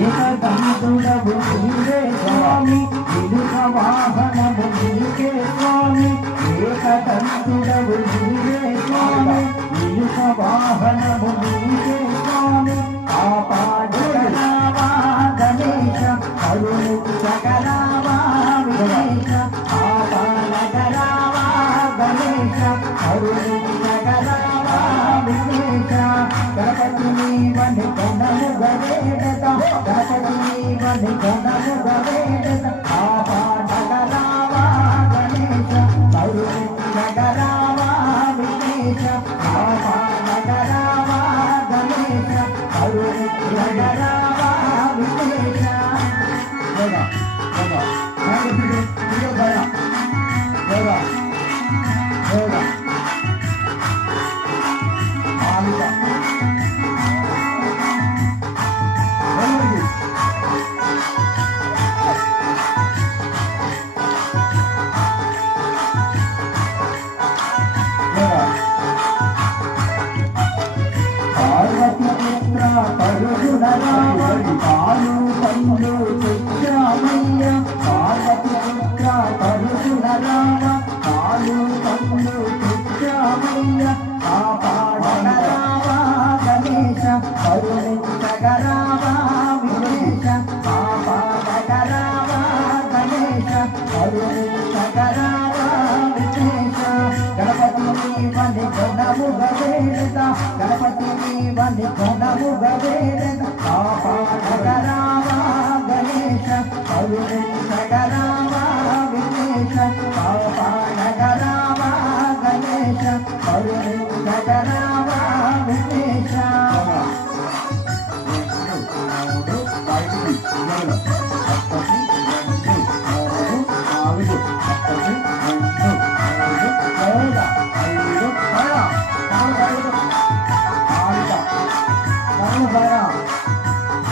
ఏకదంతుడవు నీవే స్వామి వెలుక వాహనము నీకే స్వామి ఏకదంతుడవు నీవే స్వామి వెలుక వాహనము నీకే స్వామి కాపాడగలవా గణేశ కరుణించగలవా విఘ్నేశ కాపాడగలవా గణేశ కరుణించగలవా విఘ్నేశ గణపతి నీవని కొనము గవేడత గణపతి నీవని కొనము గవేడత కాపాడగలవా గణేశ కరుణించగలవా విఘ్నేశ కాపాడగలవా గణేశ కరుణించగలవా విఘ్నేశ యోగా యోగా యోగా యోగా యోగా ఆలిగా పరుగున రావడి పాలు పండు తెచ్చామయ్య పార్వతి పుత్ర పరుగున రావ పాలు పండు తెచ్చామయ్య కాపాడగలవా గణేశ కరుణించగలవా విఘ్నేశ కాపాడగలవా గణేశ కరుణించగలవా విఘ్నేశ గణపతి నీవని కొనము గవేడత గణపతి నీవని కొనము గవేడత